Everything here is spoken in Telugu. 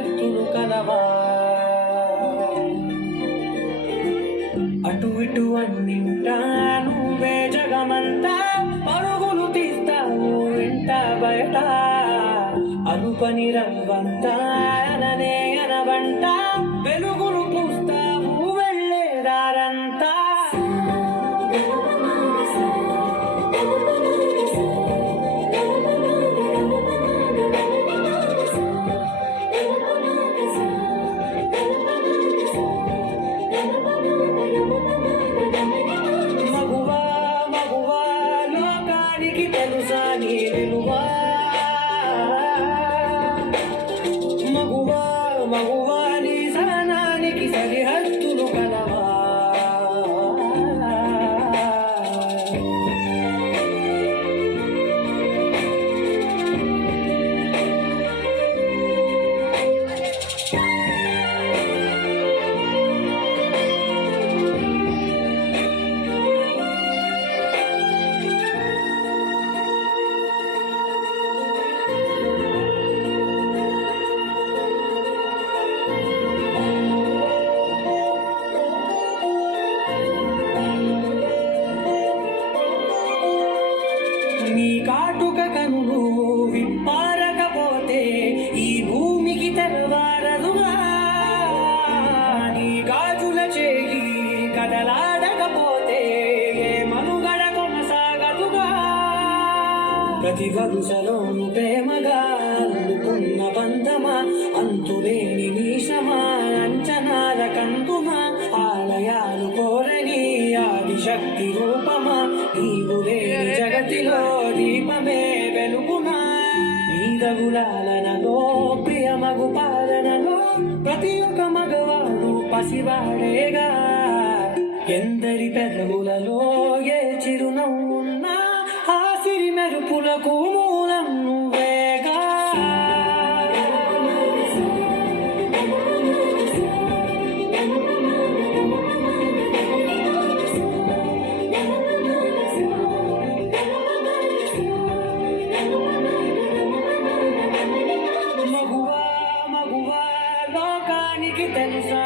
సరిహద్దులు కలవా అటు ఇటు అన్నింటా నువ్వే జగమంతా పరుగులు తీస్తావు వెంట బయట అలుపని రంగంతా అననే అనవంట వెలుగులు పూస్తావు వెళ్ళేదారంతా మగువా మగువా లోకానికి తెలుసా నీ విలువా మగువా మగువా నీ సహనానికి సరిహద్దులు కలవా నీ కాటుక కనులు విప్పారకపోతే ఈ భూమికి తెరవారదుగా నీ గాజుల చేయి కదలాడకపోతే ఏ మనుగడ కొనసాగదుగా ప్రతి వరుసలోను ప్రేమగా అల్లుకున్న బంధమా అంతులేని నీశమా అంచనాల కందుమా ఆలయాలు కోరని ఆదిశక్తి రూపమా నీవు లేని జగతిలో దీపమే వెలుగునా నీదగులాలనలో ప్రియమగు పాలనలో ప్రతి ఒక్క మగవాడు పసివాడేగా ఎందరి పెదవులలో ఏ చిరునవ్వున్నా ఆ సిరి మెరుపులకు మూలం నువ్వేగా మగువా మగువా లోకానికి తెలుసా